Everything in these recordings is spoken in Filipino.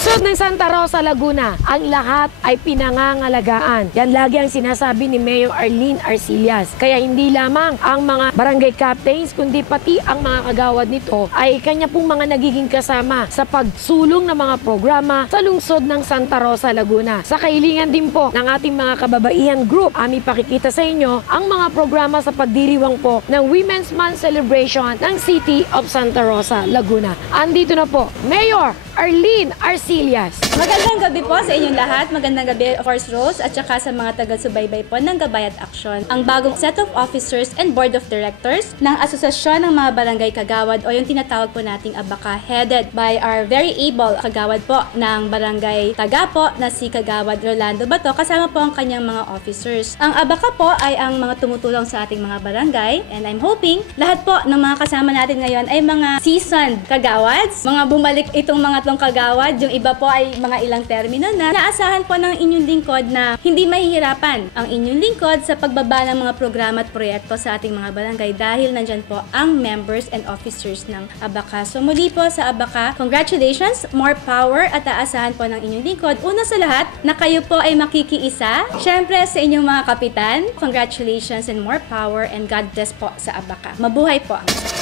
lungsod ng Santa Rosa, Laguna, ang lahat ay pinangangalagaan. Yan lagi ang sinasabi ni Mayor Arlene Arcillas. Kaya hindi lamang ang mga barangay captains, kundi pati ang mga kagawad nito ay kanya pong mga nagiging kasama sa pagsulong ng mga programa sa lungsod ng Santa Rosa, Laguna. Sa kahilingan din po ng ating mga kababaihan group, aming pakikita sa inyo ang mga programa sa pagdiriwang po ng Women's Month Celebration ng City of Santa Rosa, Laguna. Andito na po, Mayor Arlene Arcillas. Magandang gabi po sa inyong lahat. Magandang gabi, of course, Rose, at saka sa mga taga-subaybay po ng Gabay at Aksyon. Ang bagong set of officers and board of directors ng Asosasyon ng mga Barangay Kagawad o yung tinatawag po nating ABACA, headed by our very able kagawad po ng Barangay Taga po na si Kagawad Rolando Bato, kasama po ang kanyang mga officers. Ang ABACA po ay ang mga tumutulong sa ating mga barangay, and I'm hoping lahat po ng mga kasama natin ngayon ay mga seasoned kagawads, mga bumalik itong mga kagawad, yung iba po ay mga ilang termino na. Naasahan po ng inyong lingkod na hindi mahihirapan ang inyong lingkod sa pagbaba ng mga programa at proyekto sa ating mga barangay dahil nandyan po ang members and officers ng ABACA. So muli po sa ABACA, congratulations, more power, at aasahan po ng inyong lingkod. Una sa lahat, na kayo po ay makikiisa. Syempre sa inyong mga kapitan, congratulations and more power, and God bless po sa ABACA. Mabuhay po!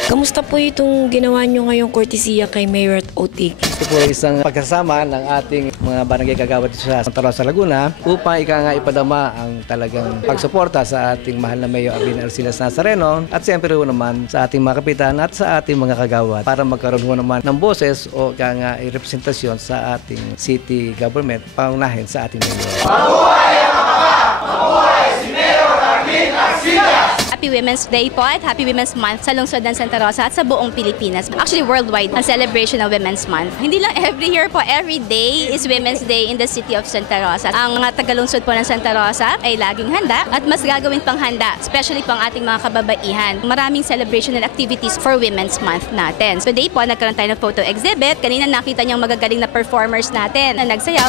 Kamusta po itong ginawa nyo ngayong kortesiya kay Mayor Otik? Ito po isang pagkasama ng ating mga barangay kagawad sa Santa Rosa, Laguna upang ipadama ang talagang pagsuporta sa ating mahal na Mayor Arlene Arcillas Nazareno at siyempre naman sa ating mga kapitan at sa ating mga kagawad para magkaroon naman ng boses o representasyon sa ating city government pangunahin sa ating Mayor. Mabuhay ang ABACA! Mabuhay si Mayor Arlene Arcillas! Happy Women's Day po at Happy Women's Month sa lungsod ng Santa Rosa at sa buong Pilipinas. Actually, worldwide ang celebration ng Women's Month. Hindi lang every year po, every day is Women's Day in the city of Santa Rosa. Ang mga tagalungsod po ng Santa Rosa ay laging handa at mas gagawin pang handa, especially pang ating mga kababaihan. Maraming celebration and activities for Women's Month natin. Today po, nagkaroon tayo ng photo exhibit. Kanina nakita niyong magagaling na performers natin na nagsayaw.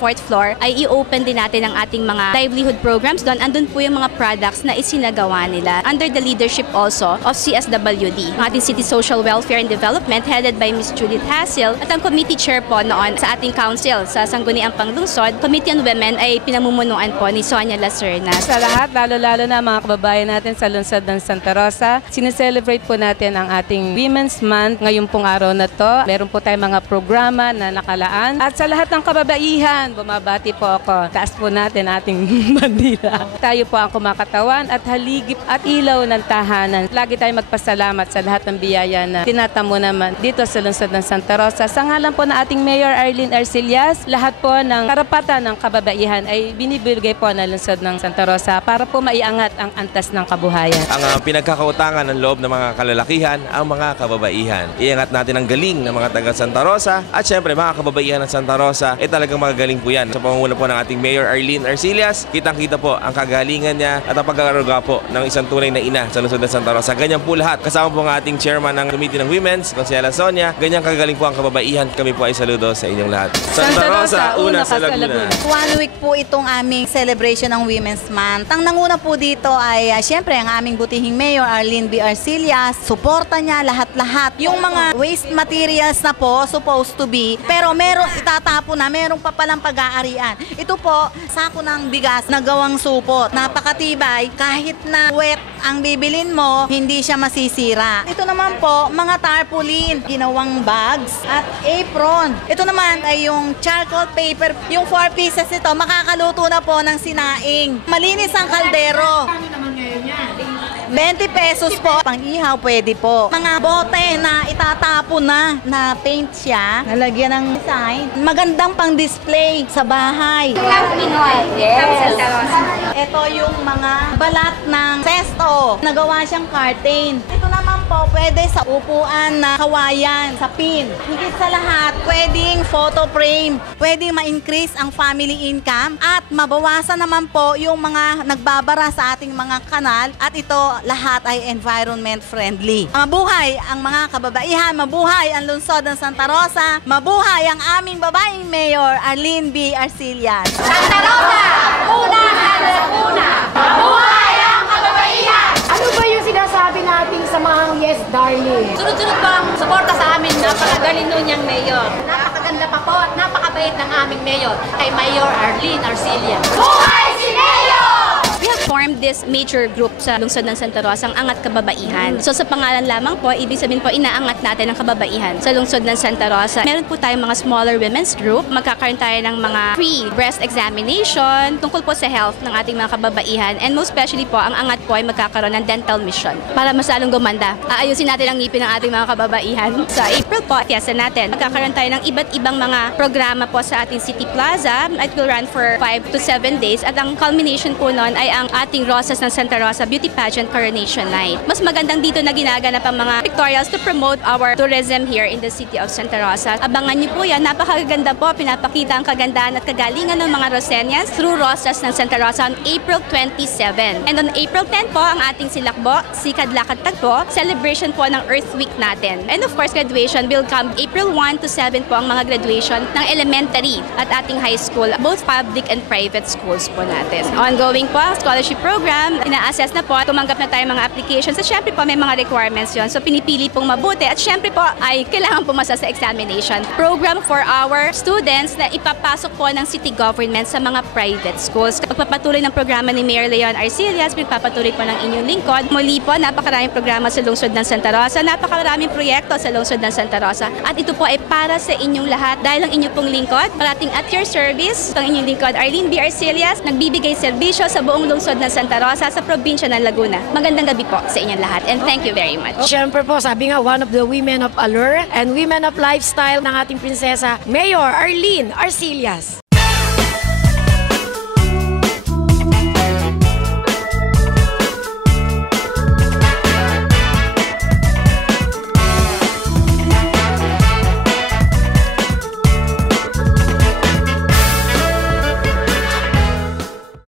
Fourth floor ay i-open din natin ang ating mga livelihood programs doon. Andun po yung mga products na isinagawa nila under the leadership also of CSWD, ang ating City Social Welfare and Development headed by Ms. Judith Hasil, at ang committee chair po noon sa ating council sa Sangguniang Panglungsod, Committee on Women, ay pinamumunuan po ni Sonia Lacerna. Sa lahat, lalo-lalo na mga kababayan natin sa lungsod ng Santa Rosa, sineselebrate po natin ang ating Women's Month ngayong pong araw na to. Meron po tayong mga programa na nakalaan at sa lahat ng kababaihan, bumabati po ako. Taas po natin ating bandila. Tayo po ang kumakatawan at haligip at ilaw ng tahanan. Lagi tayong magpasalamat sa lahat ng biyaya na tinatamo naman dito sa lungsod ng Santa Rosa. Sa ngalan po na ating Mayor Arlene Arcillas, lahat po ng karapatan ng kababaihan ay binibigay po ng lungsod ng Santa Rosa para po maiangat ang antas ng kabuhayan. Ang pinagkakautangan ng loob ng mga kalalakihan, ang mga kababaihan. Iangat natin ang galing ng mga taga Santa Rosa at syempre mga kababaihan ng Santa Rosa ay talagang magagaling po yan. Sa pangunguna po ng ating Mayor Arlene Arcillas, kitang-kita po ang kagalingan niya at ang pagkakaroga po ng isang tunay na ina sa lungsod ng Santa Rosa. Ganyan po lahat. Kasama po ang ating chairman ng Committee ng Women's, Consejera Sonia. Ganyan kagaling po ang kababaihan. Kami po ay saludo sa inyong lahat. Santa Rosa, una sa Laguna. 1 week po itong aming celebration ng Women's Month. Ang nanguna po dito ay siyempre ang aming butihing Mayor Arlene B. Arcillas. Suporta niya lahat-lahat. Yung mga waste materials na po supposed to be, pero meron itatapo na, meron pa palang pag-aarian. Ito po, sako ng bigas na gawang supot. Napakatibay, kahit na wet ang bibilin mo, hindi siya masisira. Ito naman po, mga tarpaulin, ginawang bags at apron. Ito naman ay yung charcoal paper. Yung 4 pieces ito, makakaluto na po ng sinaing. Malinis ang kaldero. 20 pesos po. Pang-ihaw pwede po. Mga bote na itatapon na paint siya. Nalagyan ng design. Magandang pang-display sa bahay. Yes. Ito yung mga balat ng cesto. Nagawa siyang curtain. Ito naman po, pwede sa upuan na kawayan, sa pin. Higit sa lahat, pwedeng photo frame. Pwedeng ma-increase ang family income at mabawasan naman po yung mga nagbabara sa ating mga kanal at ito lahat ay environment friendly. Mabuhay ang mga kababaihan, mabuhay ang lungsod ng Santa Rosa, mabuhay ang aming babaeng Mayor Arlene B. Arcillas. Santa Rosa, una sa Laguna! Mabuhay ang kababaihan! Ano ba yung sinasabi nating samahang Yes, darling. Sunod-sunod po ang suporta sa amin. Napakagaling nun niyang mayor. Napakaganda pa po at napakabait ng aming mayor kay Mayor Arlene Arcillas. Buhay si Mayor! We have formed this major group sa lungsod ng Santa Rosa, ang Angat Kababaihan. So sa pangalan lamang po, ibig sabihin po, inaangat natin ang kababaihan sa lungsod ng Santa Rosa. Meron po tayong mga smaller women's group. Magkakaroon tayo ng mga free breast examination tungkol po sa health ng ating mga kababaihan. And most especially po, ang Angat po ay magkakaroon ng dental mission para mas lalong gumanda. Aayusin natin ang ngipin ng ating mga kababaihan. Sa April po, fiesta natin. Magkakaroon tayo ng iba't ibang mga programa po sa ating City Plaza. It will run for 5 to 7 days. At ang culmination po noon ay ang ating Rosas ng Santa Rosa Beauty Pageant Coronation Night. Mas magandang dito na ginaganap ang mga pictorials to promote our tourism here in the city of Santa Rosa. Abangan niyo po yan. Napakaganda po. Pinapakita ang kagandahan at kagalingan ng mga Rosenians through Rosas ng Santa Rosa on April 27. And on April 10 po, ang ating Silakbo, Sikadlakad Tagpo, celebration po ng Earth Week natin. And of course, graduation will come April 1 to 7 po ang mga graduation ng elementary at ating high school, both public and private schools po natin. Ongoing po ang scholarship program, ina-assess na po, tumanggap na tayo mga applications. At syempre po, may mga requirements yon. So pinipili pong mabuti. At syempre po, ay kailangan pumasa sa examination. Program for our students na ipapasok po ng city government sa mga private schools. Pagpapatuloy ng programa ni Mayor Leon Arcillas, pagpapatuloy po ng inyong lingkod. Muli po, napakaraming programa sa lungsod ng Santa Rosa, napakaraming proyekto sa lungsod ng Santa Rosa. At ito po ay para sa inyong lahat dahil ang inyong pong lingkod, parating at your service. Ang inyong lingkod, Arlene B. Arcillas, nagbibigay serbisyo sa buong lungsod ng Santa Rosa sa probinsya ng Laguna. Magandang gabi po sa inyong lahat and thank you very much. Siyempre po, sabi nga, one of the women of allure and women of lifestyle ng ating prinsesa, Mayor Arlene Arcillas.